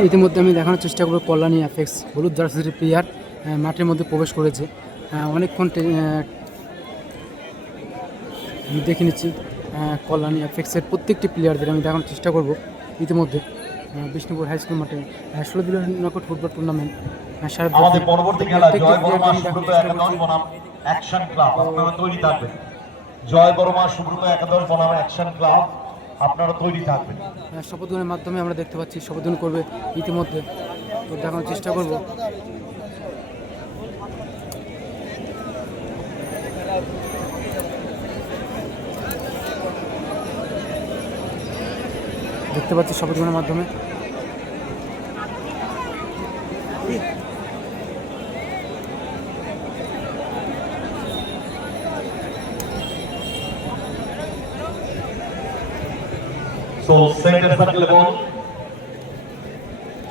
ইতিমধ্যে আমি দেখানোর চেষ্টা করব কল্যাণী অ্যাফেক্স হলুদ জার্সির প্লেয়ার মাঠের মধ্যে প্রবেশ করেছে। অনেকক্ষণ আমি দেখে নিচ্ছি কল্যাণী অ্যাফেক্সের প্রত্যেকটি প্লেয়ারদের আমি দেখানোর চেষ্টা করব ইতিমধ্যে। বিষ্ণুপুর হাই স্কুল মাঠে ষোলো দিনের নকট ফুটবল টুর্নামেন্ট আহ, সারা আমাদের পরবর্তী খেলা জয় বর্মা প্লেয়ারকে আমি দেখানোর সুব্রত একাদশ বনাম অ্যাকশন ক্লাব আপনারা তৈরি থাকবেন। জয় বর্মা সুব্রত একাদশ বনাম অ্যাকশন ক্লাব আপনারা তৈরি থাকবেন। আহ, শপথগ্রহণের মাধ্যমে আমরা দেখতে পাচ্ছি শপথগ্রহণ করবে ইতিমধ্যে। তো দেখানোর চেষ্টা করব। দেখতে পাচ্ছি শপথগ্রহণের মাধ্যমে। সো সেকেন্ড সার্কেল বল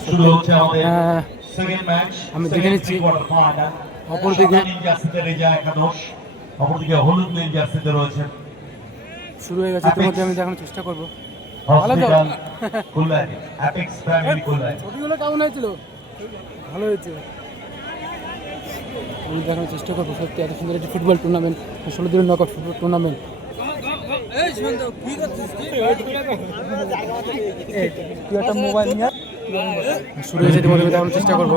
শুরু হচ্ছে আমাদের সেকেন্ড ম্যাচ আমি দেখে নিচ্ছি। অপরদিকে। জার্সিতে রেজা একাদশ অপরদিকে হলুদ নীল জার্সিতে রয়েছেন শুরু হয়ে গেছে ইতিমধ্যে আমি দেখানোর চেষ্টা করব। ভালো তো? কল্যাণী অ্যাপেক্স ফ্যামিলি কল্যাণী ছবিগুলো কেমন হয়েছিল? ভালো হয়েছে। আমি দেখানোর চেষ্টা করব সত্যি এত সুন্দর একটি ফুটবল টুর্নামেন্ট ষোলো দিনের নকআউট ফুটবল টুর্নামেন্ট মোবাইল নিয়ে শুরু দেখানোর চেষ্টা করব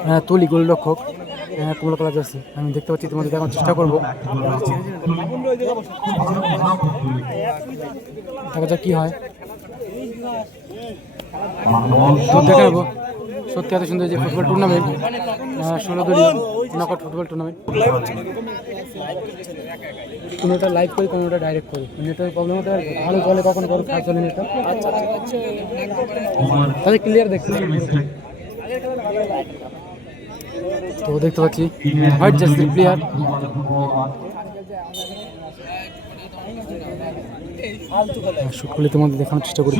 হ্যাঁ তুলি গোলরক্ষক হ্যাঁ কমলা কালার জার্সি আমি দেখতে পাচ্ছি ইতিমধ্যে দেখানোর চেষ্টা করব দেখা যাক কী হয় তো দেখে নেব সত্যি এত সুন্দর যে ফুটবল টুর্নামেন্ট ষোলো দলীয় ফুটবল টুর্নামেন্ট কোনোটা লাইভ করি কোনোটা ডাইরেক্ট করি। নেটের প্রবলেম হতে পারে, ভালো চলে কখন করো খারাপ চলে নেটটা তাহলে ক্লিয়ার দেখতে তো দেখতে পাচ্ছি হোয়াইট জার্সির প্লেয়ার শুট করলে তোমাদের দেখানোর চেষ্টা করি।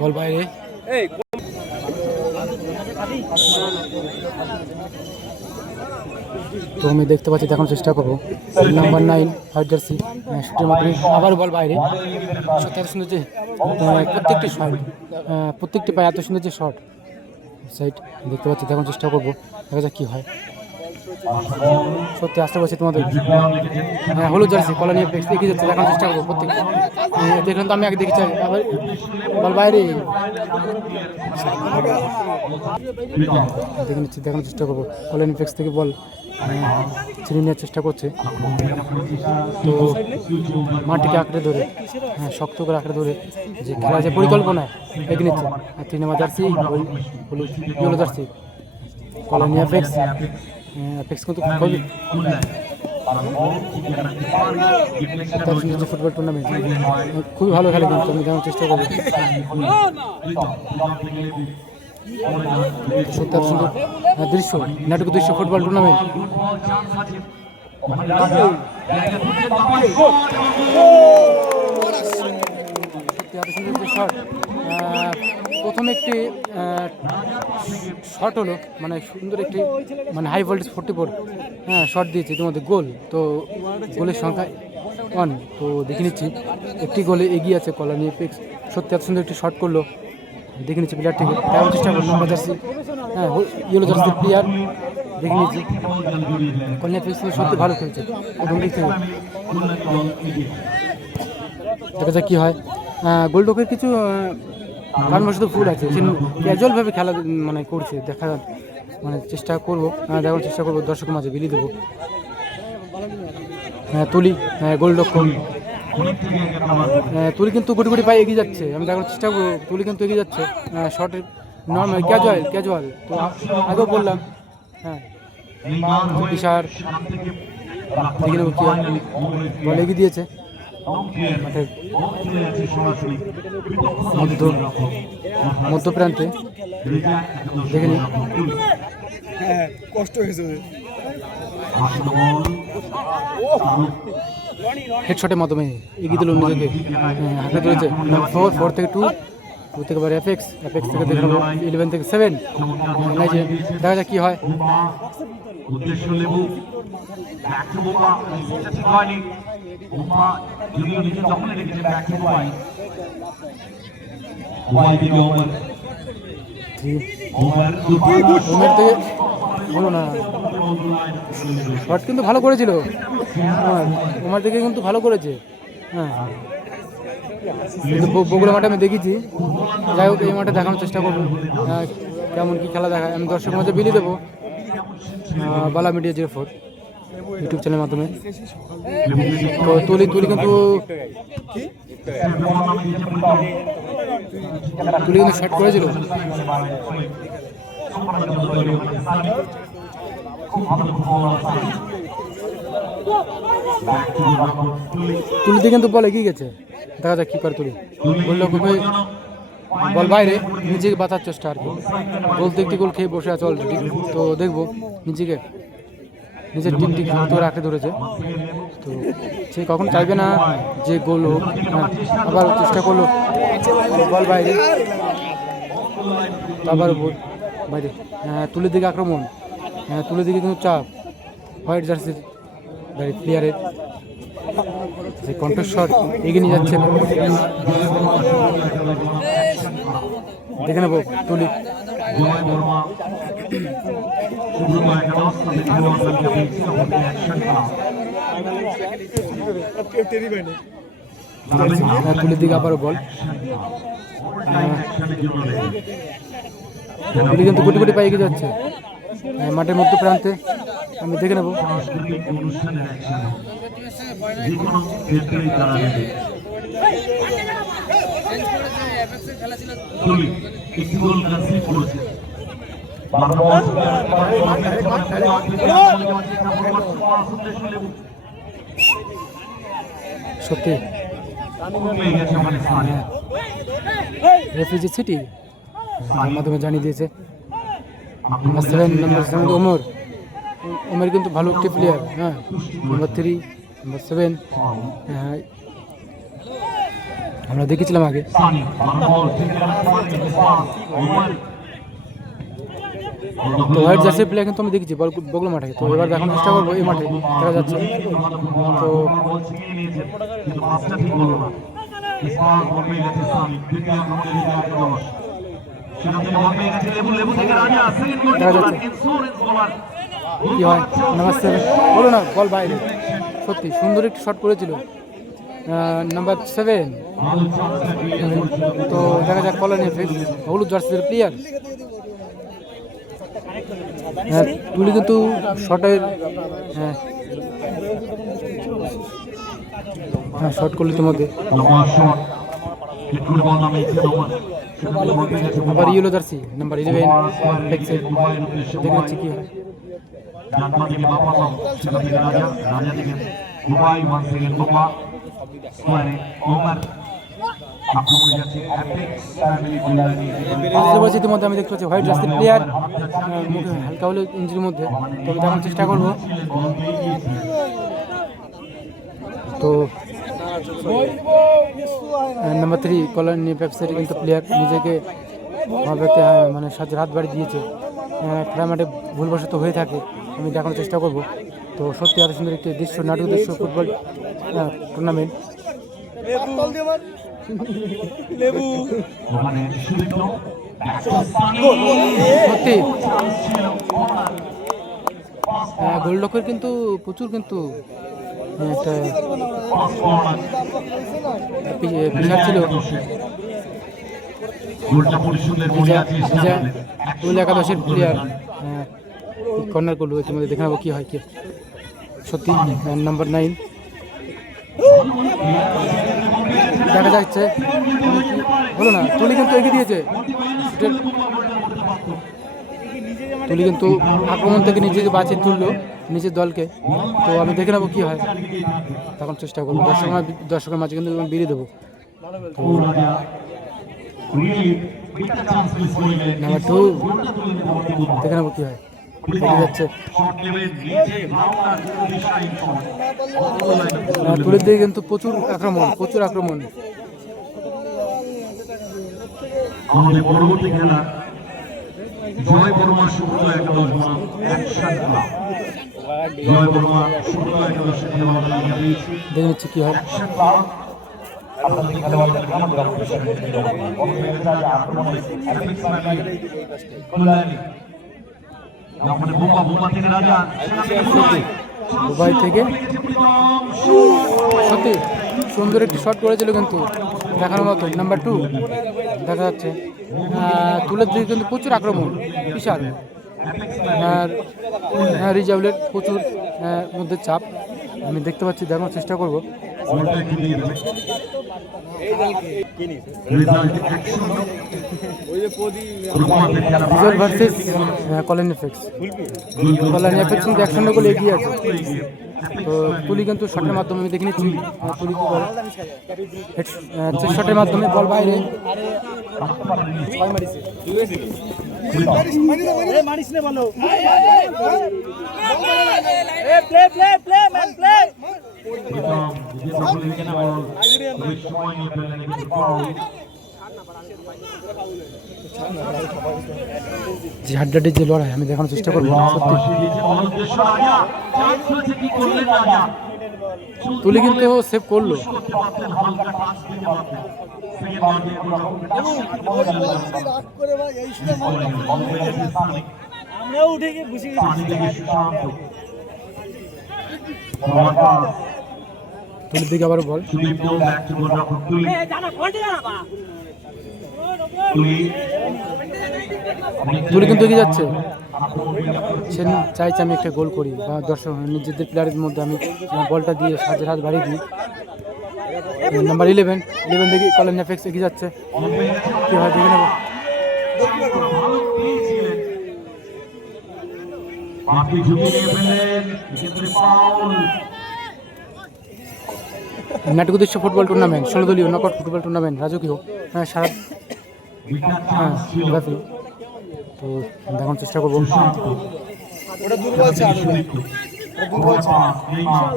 বল বাইরে তো আমি দেখতে পাচ্ছি, দেখানোর চেষ্টা করব। নাম্বার নাইন হোয়াইট জার্সি শুটের মাধ্যমে আবার বল বাইরে। সত্যি এত সুন্দর যে প্রত্যেকটি শট প্রত্যেকটি পায়ে এত সুন্দর যে শট সাইড দেখতে পাচ্ছি, দেখানোর চেষ্টা করব, দেখা যাক কী হয়। সত্যি আসতে পারছি তোমাদের। হ্যাঁ হলুদ জার্সি কলা নিয়ে এগিয়ে যাচ্ছে দেখানোর চেষ্টা করব প্রত্যেক হ্যাঁ, দেখলাম তো আমি আগে দেখেছি আবার বল বাইরে। দেখে নিচ্ছি দেখানোর চেষ্টা করব। কলা নিয়ে থেকে বল হ্যাঁ, ছিনে নেওয়ার চেষ্টা করছে। তো মাটিকে আঁকড়ে ধরে হ্যাঁ শক্ত করে আঁকড়ে ধরে যে খেলা যে পরিকল্পনা এগিয়ে নিচ্ছে। তিন নম্বর জার্সি হলুদ জার্সি কলোনি অ্যাপেক্স অ্যাপেক্স কিন্তু খুবই ফুটবল টুর্নামেন্ট খুবই ভালো খেলে কিন্তু আমি জানার চেষ্টা করব। সত্যি সুন্দর দৃশ্য নাটক দৃশ্য ফুটবল টুর্নামেন্ট সুন্দর প্রথম একটি শট হলো মানে সুন্দর একটি মানে হাই ভোল্টেজ ফোর্টি ফোর হ্যাঁ শট দিয়েছে, ইতিমধ্যে গোল। তো গোলের সংখ্যা ওয়ান তো দেখে নিচ্ছি, একটি গোলে এগিয়ে আছে কলানি এপিক্স সত্যি এত সুন্দর একটি শট করল। দেখে নিচ্ছি প্লেয়ারটিকে তেমন চেষ্টা করল নম্বর জার্সি হ্যাঁ ইয়েলো জার্সির প্লেয়ার দেখে নিচ্ছি কল্যাণ এপিক্স সত্যি ভালো খেলছে। এবং থেকে দেখা যাক কী হয়। গোল্ডকের কিছু কারণবশত ভুল আছে সে ক্যাজুয়ালভাবে খেলা মানে করছে দেখা মানে চেষ্টা করব দেখার চেষ্টা করব দর্শকের মাঝে বিলি দেবো। হ্যাঁ তুলি হ্যাঁ গোলরক্ষক হ্যাঁ, তুলি কিন্তু গুটি গুটি পায়ে এগিয়ে যাচ্ছে আমি দেখার চেষ্টা করব তুলি কিন্তু এগিয়ে যাচ্ছে শর্টের নর্মাল ক্যাজুয়াল ক্যাজুয়াল তো আগেও বললাম হ্যাঁ বিশার বল এগিয়ে দিয়েছে। মধ্য মধ্য প্রান্তে দেখে নিই হেডশটের মাধ্যমে এগিয়ে দিল নিজেকে। হ্যাঁ, হাতে ধরেছে ফোর ফোর থেকে টু টু থেকে আবার এফএক্স এফএক্স থেকে দেখে ইলেভেন থেকে সেভেন দেখা যাক কী হয়। উদ্দেশ্য লেবু সেটা ঠিক হয়নি। যদিও নিজে রেখেছে ওয়াই ওমের না। শট কিন্তু ভালো করেছিল। ওমার থেকে কিন্তু ভালো করেছে। হ্যাঁ। বগুড়া মাঠে আমি দেখেছি। যাই হোক এই মাঠে দেখানোর চেষ্টা করব। হ্যাঁ, কেমন কি খেলা দেখায় আমি দর্শকের মধ্যে বিলিয়ে দেবো। বালা মিডিয়া জিরো ফোর ইউটিউব চ্যানেলের মাধ্যমে। তো তুলি তুলি কিন্তু তুলি কিন্তু শট করেছিল। তুলিতে কিন্তু বল এগিয়ে গেছে। দেখা যাক কি করে তুলি। বলল বল বাইরে, নিজেকে বাঁচার চেষ্টা আর কি। গোল দেখতে গোল খেয়ে বসে আছে অলরেডি তো দেখব নিজেকে। নিজের টিমটি করে আঁকড়ে ধরেছে। তো সে কখন চাইবে না যে গোল হোক হ্যাঁ আবার চেষ্টা করল। বল বাইরে। আবার বাইরে। হ্যাঁ তুলের দিকে আক্রমণ। হ্যাঁ তুলের দিকে কিন্তু চাপ। হোয়াইট জার্সির গাড়ি প্লেয়ারের যে কণ্ঠস্বর এগিয়ে নিয়ে যাচ্ছেন দেখে নেব তুলি। হ্যাঁ তুলির দিকে আবারও বল। রেডি তুলি কিন্তু কোটি কোটি পায়ে এগিয়ে যাচ্ছে। হ্যাঁ, মাঠের মধ্য প্রান্তে। আমি দেখে নেব। অনুষ্ঠানের একটি গোল কাছে করেছে সত্যি? রেফ্রিজি সিটি মাধ্যমে জানিয়ে দিয়েছে। Number seven Omar. ওমর কিন্তু ভালো একটি প্লেয়ার হ্যাঁ। নাম্বার থ্রি নাম্বার সেভেন হ্যাঁ আমরা দেখেছিলাম আগে। তো হোয়াইট জার্সি প্লেয়ার কিন্তু আমি দেখেছি, বল বগলো মাঠে। তো এবার দেখানোর চেষ্টা করব এই মাঠে দেখা যাচ্ছে। তো কি হয়? সেভেন বলো না, বল বাইরে। সত্যি, সুন্দর একটি শট করেছিল। নাম্বার সেভেন তো দেখা যাক কলোনি হলুদ জার্সির প্লেয়ার হ্যাঁ তুলি কিন্তু শটের হ্যাঁ। হ্যাঁ শর্ট করলি তোমাদের আবার ইয়েলো জার্সি নাম্বার ইলেভেন দেখছে দেখে নিচ্ছি কি হয়। ইতিমধ্যে আমি দেখতে পাচ্ছি হোয়াইট জার্সির প্লেয়ার হালকা হলে ইঞ্জুরির মধ্যে। তবে দেখার চেষ্টা করব। তো নাম্বার থ্রি কলোনি ব্যবসায়ী কিন্তু প্লেয়ার নিজেকে মানে সাথে হাত বাড়ি দিয়েছে। খেলার মাঠে ভুলবশত হয়ে থাকে আমি দেখানোর চেষ্টা করব। তো সত্যি এত সুন্দর একটি দৃশ্য নাটক দৃশ্য ফুটবল টুর্নামেন্ট ওখানে সুদীপ্ত সত্যি। গোলরক্ষের কিন্তু প্রচুর কিন্তু একটা প্রেশার ছিল। উল একাদশের প্লেয়ার কর্নার করল ইতিমধ্যে দেখে নেব কী হয় কি। সত্যি নাম্বার নাইন দেখা যাচ্ছে। বলো না, তুলি কিন্তু এগিয়ে দিয়েছে। তুলি কিন্তু আক্রমণ থেকে নিজেকে বাঁচিয়ে তুললো, নিজের দলকে। তো আমি দেখে নেব কী হয়। তখন চেষ্টা করব। দর্শক দর্শকের মাঝে কিন্তু বেরিয়ে দেবো। নাম্বার টু দেখে নেব কী হয়। যাচ্ছে তুলের দিকে কিন্তু প্রচুর আক্রমণ প্রচুর আক্রমণ। আমাদের পরবর্তী খেলা জয় বর্মা সুব্রত একাদশ বনাম অ্যাকশন ক্লাব জয় বর্মা সুব্রত একাদশ দেখে নিচ্ছি কী হয়। অ্যাকশন ক্লাব আপনাদের দুবাই থেকে। সত্যি সুন্দর একটি শট করেছিল কিন্তু দেখানোর মতো। নাম্বার টু দেখা যাচ্ছে। তুলের দিকে কিন্তু প্রচুর আক্রমণ বিশাল। আর হ্যাঁ, রিজার্ভের প্রচুর মধ্যে চাপ। আমি দেখতে পাচ্ছি দেখানোর চেষ্টা করব। রিজার্ভ ভার্সেস কলেন এফেক্স কলেন এফেক্স কিন্তু একশো গোল এগিয়ে আছে। তো তুলি কিন্তু শটের মাধ্যমে, আমি দেখে নিচ্ছি করে শটের মাধ্যমে বল বাইরে। মারিস প্লে সময় যে হাড্ডাডির যে লড়াই আমি দেখানোর চেষ্টা করব। তুলি কিন্তু সেভ করল। আমরাও উঠে গিয়ে বসে গেছি। তুলির দিকে আবার বল। তুলি কিন্তু এগিয়ে যাচ্ছে। সে চাইছে আমি একটা গোল করি বা দর্শক নিজেদের প্লেয়ারের মধ্যে আমি বলটা দিয়ে সাজের হাত বাড়িয়ে দিই। নাম্বার ইলেভেন ইলেভেন দেখি কলেন এফেক্স এগিয়ে যাচ্ছে। কী হয় দেখে নেব। বাকি ঝুঁকি নিয়ে ফেললেন এক্ষেত্রে ফাউল নাটকুদৃশ্য ফুটবল টুর্নামেন্ট ষোলো দলীয় নকআউট ফুটবল টুর্নামেন্ট রাজকীয় হ্যাঁ সারা হ্যাঁ তো দেখানোর চেষ্টা করব।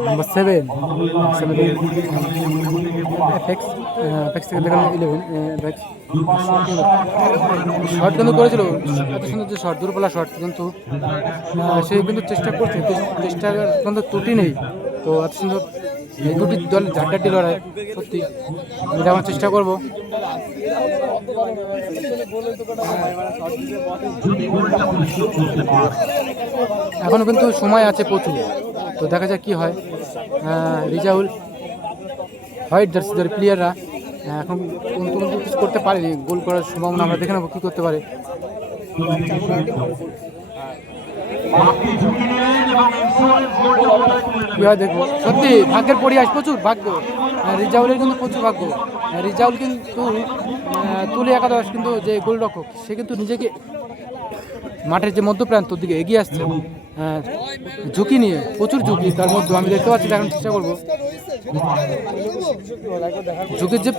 নাম্বার সেভেন এফেক্স এফেক্স থেকে দেখানো ইলেভেন এফেক্স শর্ট কিন্তু করেছিল। এত সুন্দর যে শর্ট দূরপাল্লা শর্ট কিন্তু সে কিন্তু চেষ্টা করছে। চেষ্টার কিন্তু ত্রুটি নেই। তো এত সুন্দর এই দুটি দল ঝাড্ডাটি লড়াই। সত্যি দেখানোর চেষ্টা করব। এখনও কিন্তু সময় আছে প্রচুর। তো দেখা যাক কি হয়। রিজাউল, হোয়াইট জার্সিদের প্লেয়াররা এখন কিন্তু কিছু করতে পারেনি। গোল করার সম্ভাবনা আমরা দেখে নেব কী করতে পারে। হয় সত্যি ভাগ্যের পরিহাস প্রচুর ভাগ্য। আহ, রিজাউলের কিন্তু প্রচুর ভাগ্য। রিজাউল কিন্তু তুলে একাদশ কিন্তু যে গোলরক্ষক সে কিন্তু নিজেকে মাঠের যে মধ্যপ্রান্ত দিকে এগিয়ে আসছে। ঝুঁকি নিয়ে প্রচুর ঝুঁকি। তার মধ্যে আমি দেখতে পাচ্ছি দেখানোর চেষ্টা করব। ঝুঁকির যে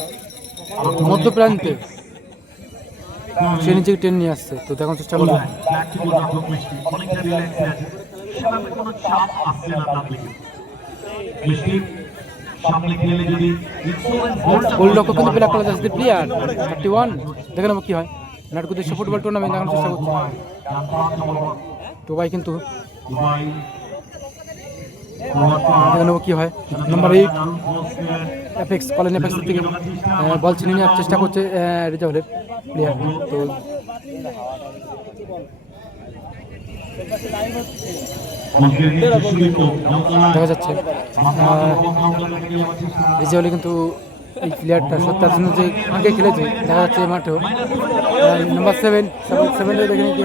মধ্যপ্রান্তে সে নিজেকে টেনে নিয়ে আসছে তো দেখানোর চেষ্টা সেভাবে কোনো চাপ আসছে না সামনে খেলে যদি কিন্তু black colour player thirty one দেখে নেব কী হয়। ফুটবল টুর্নামেন্ট দেখানোর চেষ্টা করছি। টোবাই কিন্তু দুবাই দেখে নেব কী হয়। নাম্বার এইট অ্যাপেক্স কলেন অ্যাপেক্স থেকে বল ছিনে নেওয়ার চেষ্টা করছে রিজার্ভের প্লেয়ার তো দেখা যাচ্ছে রিজার্ভে কিন্তু এই প্লেয়ারটা সত্তর জন্য যে আগে খেলেছে, দেখা যাচ্ছে মাঠেও। নাম্বার সেভেন সেভেন সেভেনে দেখে নিতে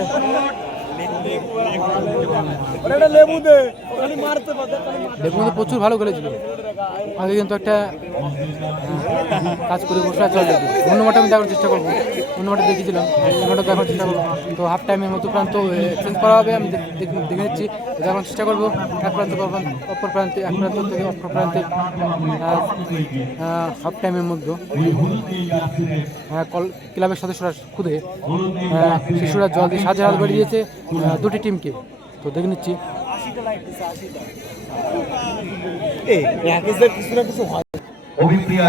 দেখুন প্রচুর ভালো খেলেছিল। আগে কিন্তু একটা কাজ করে বসে আছে অন্য মাঠে আমি দেখার চেষ্টা করব। অন্য মাঠে দেখেছিলাম অন্য মাঠে দেখার চেষ্টা করব। তো হাফ টাইমের মতো প্রান্ত এক্সচেঞ্জ করা হবে। আমি দেখ- নিচ্ছি। দেখার চেষ্টা করব। এক প্রান্ত অপর- প্রান্তে এক প্রান্ত থেকে অপর প্রান্তে হাফ টাইমের মধ্যে কল- ক্লাবের সদস্যরা খুদে শিশুরা জল দিয়ে সাজে হাত বাড়িয়েছে আহ, দুটি টিমকে তো দেখে নিচ্ছি। হয়।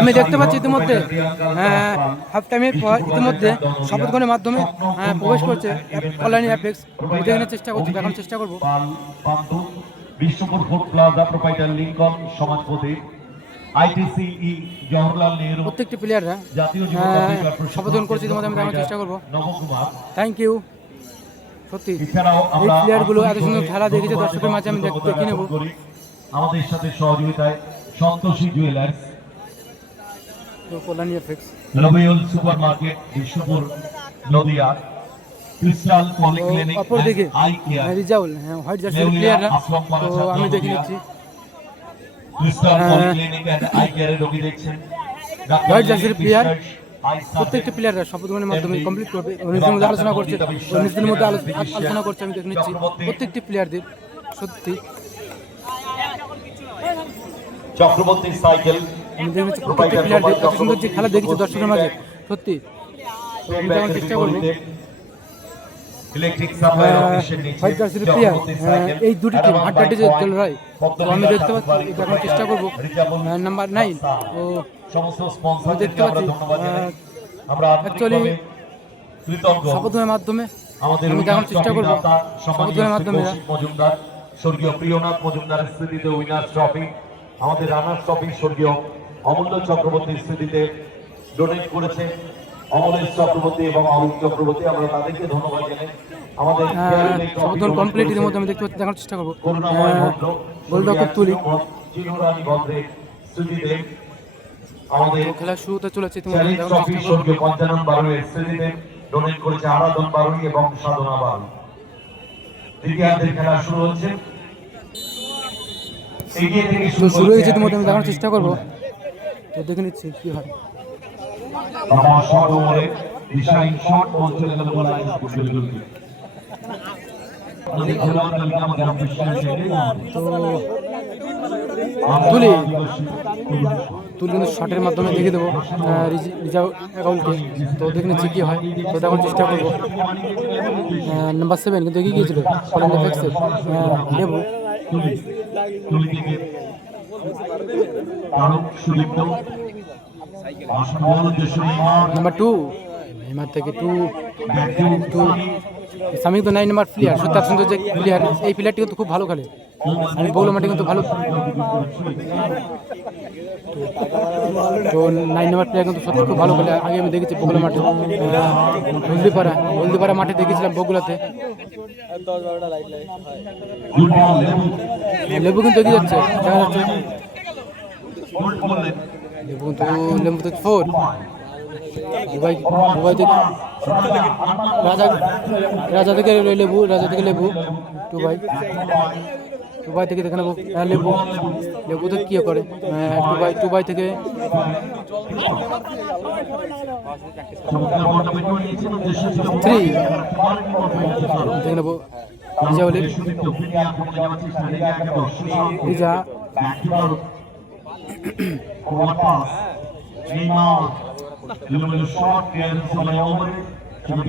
আমি দেখতে পাচ্ছি ইতিমধ্যে হ্যাঁ, পাল, হাফ টাইমের পর ইতিমধ্যে শপথগ্রহণের মাধ্যমে হ্যাঁ, প্রবেশ করছে। কল্যাণী অ্যাপেক্স দেখানোর চেষ্টা করছি দেখানোর চেষ্টা করব। Bishnupur food plaza proprietor Linkon Samajpati আইটিসিই Jawaharlal Nehru প্রত্যেকটি প্লেয়াররা জাতীয় হ্যাঁ, শপথ গ্রহণ করছে, তোমাদের আমি দেখানোর চেষ্টা করব। থ্যাংক ইউ সত্যি এই প্লেয়ারগুলো এত সুন্দর খেলা দেখেছে দর্শকের মাঝে আমি দেখ- কৃতজ্ঞতা দেখে নেব আমাদের সাথে সহযোগিতায় সন্তোষী জুয়েলার্স তো Kalyani apex Rabiul super market Bishnupur Nadia crystal polyclinic Rezaul হ্যাঁ হোয়াইট প্লেয়াররা তো আমি দেখে নিচ্ছি। ক্রিস্টাল হ্যাঁ। পলিক্লিনিক এন্ড আই কেয়ারে রোগী দেখছেন। ডাক্তার হোয়াইট জার্সির প্লেয়ার প্রত্যেকটি প্লেয়াররা শপথগ্রহণের মাধ্যমে কমপ্লিট করবে। নিজেদের মধ্যে আলোচনা করছে। নিজেদের মধ্যে আলো- আলোচনা করছে আমি দেখে নিচ্ছি প্রত্যেকটি প্লেয়ারদের সত্যি। চক্রবর্তী সাইকেল প্রত্যেকটি প্লেয়ারদের সুন্দর যে খেলা দেখেছি দর্শকের মাঝে। সত্যি। চেষ্টা করব। এই দুটি টিম হাড্ডাহাড্ডি যে তো আমি দেখতে পাচ্ছি দেখার চেষ্টা করব। নাম্বার নাইন ও সমস্ত আমি দেখতে পাচ্ছি, শপথের মাধ্যমে আমাদের আমি দেখানোর চেষ্টা করব। শপথের মাধ্যমে। স্বর্গীয় প্রিয়নাথ মজুমদারের স্মৃতিতে উইনার্স ট্রফি আমাদের রানার্স ট্রফি স্বর্গীয় অমূল্য চক্রবর্তীর স্মৃতিতে ডোনেট করেছে। অমলেশ চক্রবর্তী এবং চক্রবর্তী আমরা তাদেরকে ধন্যবাদ জানাই। আমাদের শপথন কমপ্লিট মধ্যে আমি দেখতে দেখানোর চেষ্টা করব। গোলরক্ষক তুলি। আমাদের খেলা শুরুতে চলেছে ইতিমধ্যে চ্যালেঞ্জ দেখানোর ট্রফি চেষ্টা করব। স্বর্গীয় পঞ্চানন বারুয়ের স্মৃতিতে ডোনেট করেছে আরাধন বারুই এবং সাধনা বারুই। দ্বিতীয়ার্ধের খেলা শুরু হচ্ছে। শুরু হয়েছে ইতিমধ্যে আমি আমির চেষ্টা করব। তো দেখে নিচ্ছি কি হয়। আমার ওভারে বল খেলোয়াড় তালিকা আমাদের অফিসিয়াল থেকে তুলি। তুলি কিন্তু শটের মাধ্যমে দেখে দেবো রিজার্ভ অ্যাকাউন্টকে তো দেখে নিচ্ছি কী হয়। তো দেখার চেষ্টা করব। নাম্বার সেভেন কিন্তু এগিয়ে গিয়েছিল। কলেজ এফেক্সে লেবু। তুলি। থেকে তারক সুদীপ্ত আসন ball Jasim number two Neymar থেকে টু টু সামি তো নাইন নাম্বার প্লেয়ার সত্যি সুন্দর যে প্লেয়ার এই প্লেয়ারটি কিন্তু খুব ভালো খেলে। বগুলো মাঠে কিন্তু ভালো। তো নাইন নাম্বার প্লেয়ার কিন্তু সত্যি খুব ভালো খেলে। আগে আমি দেখেছি বগুলা মাঠে। হলদিপাড়া। হলদিপাড়া মাঠে দেখেছিলাম বগুলাতে লেবু কিন্তু এগিয়ে যাচ্ছে। দেখা যাচ্ছে। করলেন লেবু কিন্তু থেকে ফোর দুবাই দুবাই থেকে রাজা রাজা থেকে লেবু রাজা থেকে লেবু দুবাই দুবাই থেকে দেখে নেব হ্যাঁ, লেবু লেবু তো কী করে দুবাই দুবাই থেকে. সুদীপ্ত দেখে নেব সুশান্ত রিজা Pass. Neymar.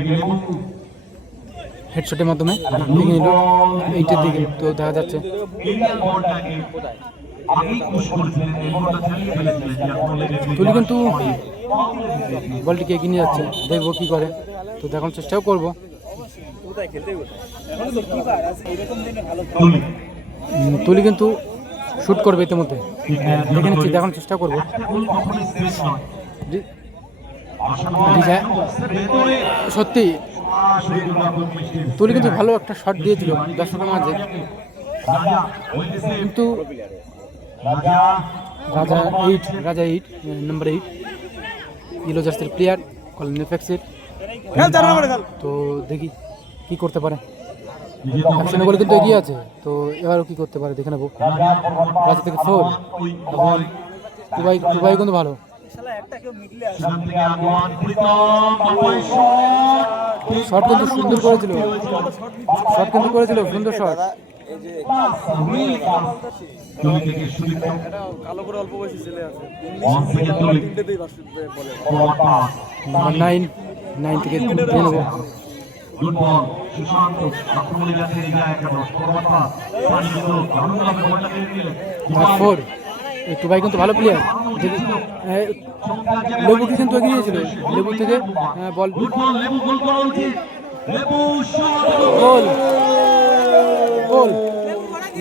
লেবু। হেডশটের মাধ্যমে এইটার দিকে তো দেখা যাচ্ছে তুলি কিন্তু বলটিকে এগিয়ে নিয়ে যাচ্ছে দেখব কি করে তো দেখানোর চেষ্টাও করব তুলি কিন্তু শ্যুট করবে ইতিমধ্যে দেখে নিচ্ছি দেখানোর চেষ্টা করব। সত্যি তুলি কিন্তু ভালো একটা শট দিয়েছিল দর্শকের মাঝে। কিন্তু Raja, eight Raja eight number eight yellow জার্সির প্লেয়ার কলেন এফেক্সের খেল চার নম্বরে খেল তো দেখি কি করতে পারে একশনে বলে কিন্তু এগিয়ে আছে। তো এবারও কি করতে পারে দেখে নেব। রাজা, থেকে ফোর এখন দুবাই দুবাই কিন্তু ভালো। শট কিন্তু সুন্দর করেছিল। শট কিন্তু করেছিল সুন্দর শট নাইন নাইন থেকে গুড বল সুশান্ত আক্রমণে যাচ্ছে রিজা একেবারে ফরওয়ার্ড পাস সানি দারুণভাবে বলটা পেয়ে নিলেন ফোর এই টুবাই কিন্তু ভালো প্লেয়ার লেবুকে কিন্তু এগিয়ে গিয়েছিল লেবু থেকে বল। ফুটবল লেবু গোল করা উচিত। লেবু গোল। গোল।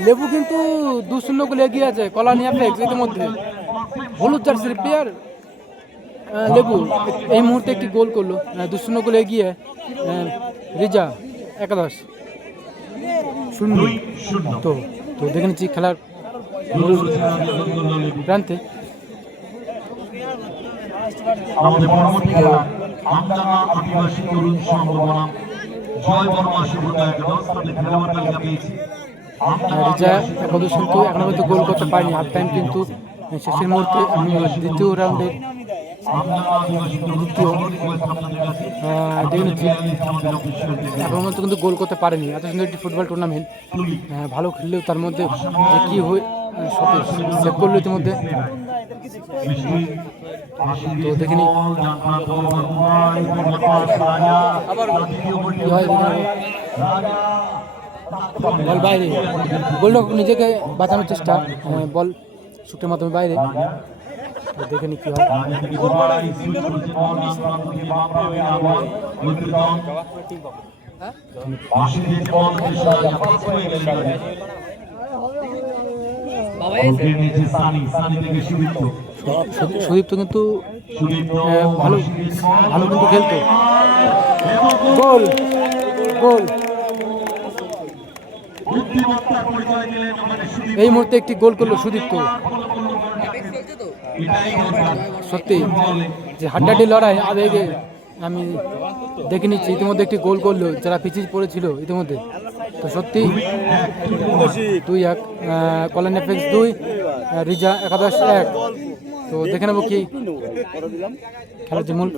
লেবু কিন্তু দু শূন্য গোলে এগিয়ে আছে। কলানি অ্যাপেক্স ইতিমধ্যে। হলুদ জার্সির প্লেয়ার লেবু এই মুহূর্তে একটি গোল করল আহ, দু শূন্য গোলে এগিয়ে রিজা একাদশ। শূন্য। তো তো দেখে নিচ্ছি খেলার প্রান্তে। আমাদের পরবর্তী খেলা আমডাঙ্গা আদিবাসী তরুণ সংঘ বনাম জয় বর্মা সুব্রত একাদশ তাদের খেলোয়াড় তালিকা পেয়েছি। রিজা একাদশ কিন্তু এখনও পর্যন্ত গোল করতে পারেনি হাফ টাইম কিন্তু শেষের মুহূর্তে আমি দ্বিতীয় নিচ্ছি আমাদের অফিসিয়াল কিন্তু গোল করতে পারেনি। এত সুন্দর একটি ফুটবল টুর্নামেন্ট ভালো খেললেও তার মধ্যে যে কী হয়ে সতেজ সেভ করল ইতিমধ্যে। তো দেখে দ্বিতীয় নেব। বল বাইরে। গোলরক্ষক নিজেকে বাঁচানোর চেষ্টা বল। শুটের মাধ্যমে বাইরে। দেখে নি কী হয়। সুদীপ- কিন্তু ভালো ভালো কিন্তু খেলতো। গোল! গোল! এই মুহূর্তে একটি গোল করল সুদীপ্ত সত্যি। যে হাড্ডাহাড্ডি লড়াই আবেগে আমি দেখে নিচ্ছি ইতিমধ্যে একটি গোল করল যারা পিছিয়ে পড়েছিল ইতিমধ্যে। তো সত্যি দুই এক কল্যাণ এফেক্স দুই রিজা একাদশ এক। তো দেখে নেব কি খেলার যে মূল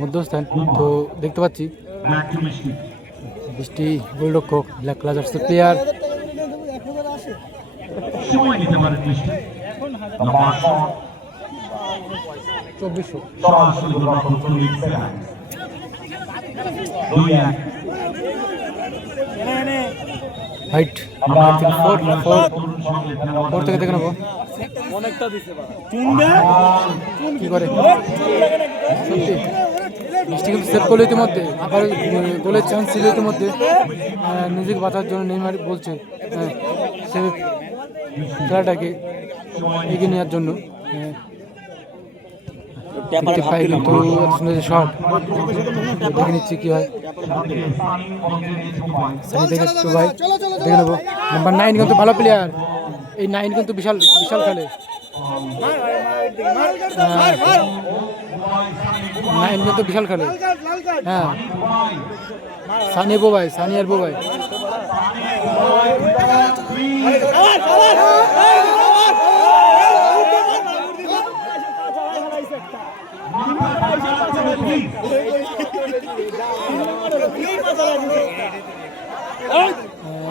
মধ্যস্থান। তো দেখতে পাচ্ছি। বৃষ্টি গোলরক্ষক ব্ল্যাক প্লেয়ার চব্বিশশো। হাইট ফোর ফোর সংঘের খেলোয়াড় ফোর থেকে দেখে নেব। কি করে? সত্যি? কিন্তু সেভ করল ইতিমধ্যে আবার গোলের চান্স ছিল ইতিমধ্যে নিজেকে বাঁচার জন্য নেইমার বলছে হ্যাঁ, সে খেলাটাকে এগিয়ে নেওয়ার জন্য হ্যাঁ। দেখতে পাই কিন্তু সুন্দর শট দেখে নিচ্ছি কি হয় সানি একটু ভাই দেখে নেব নাম্বার নাইন কিন্তু ভালো প্লেয়ার এই নাইন কিন্তু বিশাল বিশাল খেলে নাইন কিন্তু বিশাল খেলে হ্যাঁ। সানি বোবাই সানি আর বোবাই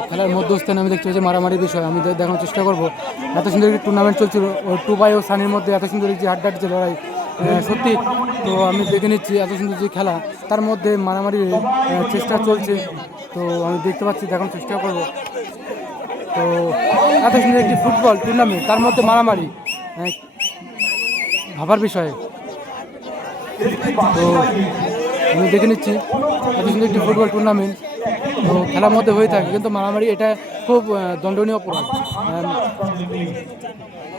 খেলার মধ্যস্থানে আমি দেখতে পাচ্ছি মারামারি বিষয়। আমি দেখানোর চেষ্টা করব। এত সুন্দর একটি টুর্নামেন্ট চলছিল। ও, টুবাই ও সানির মধ্যে এত সুন্দর একটি হাড্ডাহাড্ডি যে লড়াই। সত্যি তো আমি দেখে নিচ্ছি এত সুন্দর যে খেলা তার মধ্যে মারামারির আহ, চেষ্টা চলছে। তো আমি দেখতে পাচ্ছি দেখানোর চেষ্টা করব। তো এত সুন্দর একটি ফুটবল টুর্নামেন্ট তার মধ্যে মারামারি ভাবার বিষয়। তো আমি দেখে নিচ্ছি এত সুন্দর একটি ফুটবল টুর্নামেন্ট তো খেলার মধ্যে হয়ে থাকে কিন্তু মারামারি এটা খুব দণ্ডনীয় অপরাধ।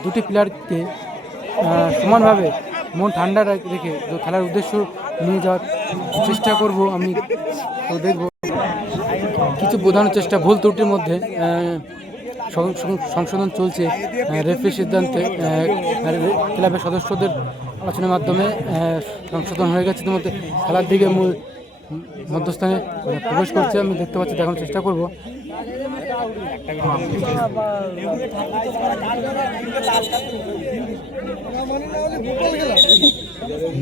দুটি প্লেয়ারকে সমানভাবে মন ঠান্ডা রাখ- তো খেলার উদ্দেশ্য নিয়ে যাওয়ার চেষ্টা করব আমি, তো দেখব। কিছু বোঝানোর চেষ্টা, ভুল ত্রুটির মধ্যে সংশোধন চলছে রেফারি সিদ্ধান্তে ক্লাবের সদস্যদের আলোচনার মাধ্যমে সংশোধন হয়ে গেছে। ইতিমধ্যে খেলার দিকে মূল মধ্যস্থানে প্রবেশ করছে, আমি দেখতে পাচ্ছি, দেখানোর চেষ্টা করব।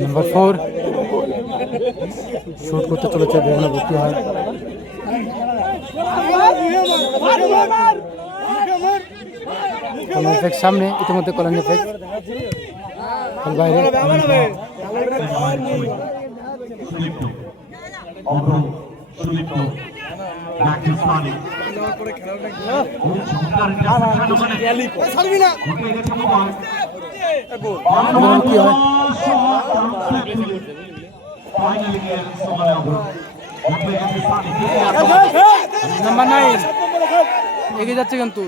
নাম্বার ফোর শুট করতে চলেছে, বিভিন্ন ভর্তি হয়। এফেক্ট সামনে, ইতিমধ্যে কলেজ এফেক্ট বাইরে। Sudipta number nine. এগিয়ে যাচ্ছে কিন্তু।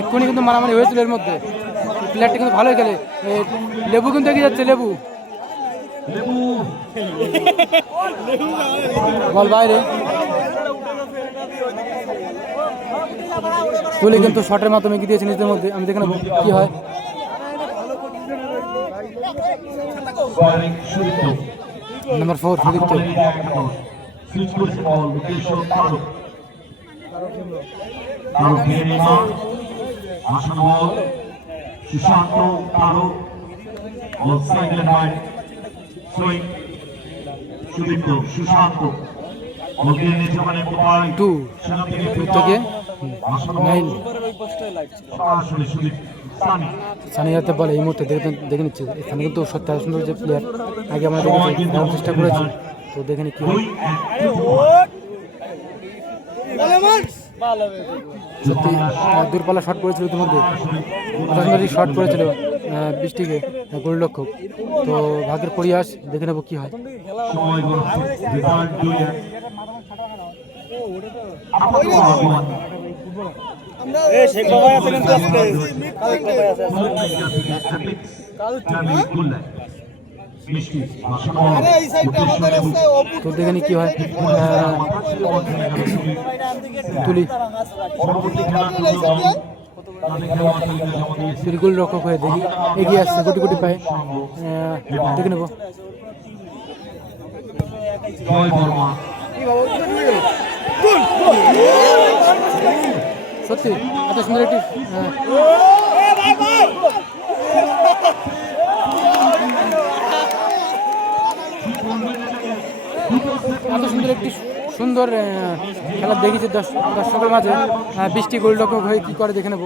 এক্ষুনি কিন্তু মারামারি হয়েছিল এর মধ্যে। প্লেয়ারটা কিন্তু ভালোই খেলে। লেবু কিন্তু এগিয়ে যাচ্ছে, লেবু। লেবু বল বাইরে। তুলে কিন্তু শটের মাধ্যমে এগিয়ে দিয়েছে নিজেদের মধ্যে। আমি দেখে নেব কি হয় scoring Sudipta. Number four Sudipta আক্রমণে বিজয় একাদশ। সুইচ করেছে বল উদ্দেশ্য তারক। তারক ঘিরে নেমা। আসানো বল। সুশান্ত তারক সুইং সুদীপ্ত সুশান্ত টু থেকে টু থেকে আসানো নাইন বল সরাসরি সুদীপ সানি সানি যাতে বলে, এই মুহূর্তে দেখে দেখে নিচ্ছে। এখানে কিন্তু সত্যি সুন্দর যে প্লেয়ার আগে আমরা দেখেছি চেষ্টা করেছি। তো দেখে কি সত্যি দূরপাল্লা শট পড়েছিল ইতিমধ্যে। সুন্দর শট করেছিল বৃষ্টিকে গোলরক্ষক। তো ভাগ্যের পরিহাস, দেখে নেব কি হয়। তো দেখে কি হয়? তুলি গোলরক্ষক হয়ে দেখি। এগিয়ে আসছে গুটি গুটি পায়ে। দেখে নেব। জয় বর্মা। সত্যি এত সুন্দর একটি আহ, এত সুন্দর একটি সুন্দর খেলা দেখেছি দর্শকের মাঝে। বৃষ্টি গোলরক্ষক হয়ে কি করে দেখে নেব।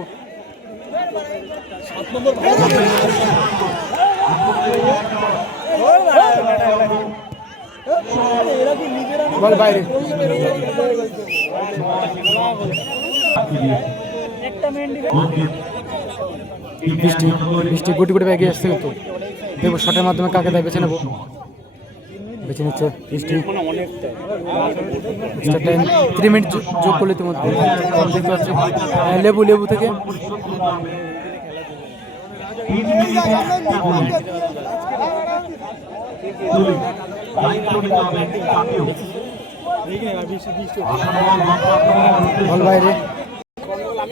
বল বাইরে। বৃষ্টি বৃষ্টি গুটি গুটি এগিয়ে আসছে কিন্তু। দেখব শটের মাধ্যমে কাকে দেয় বেছে নেব? বেছে নিচ্ছে বৃষ্টি। টাইম থ্রি মিনিট যোগ করলে ইতিমধ্যে। দেখতে পাচ্ছি লেবু লেবু থেকে। বল লম্বা বল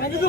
বাইরে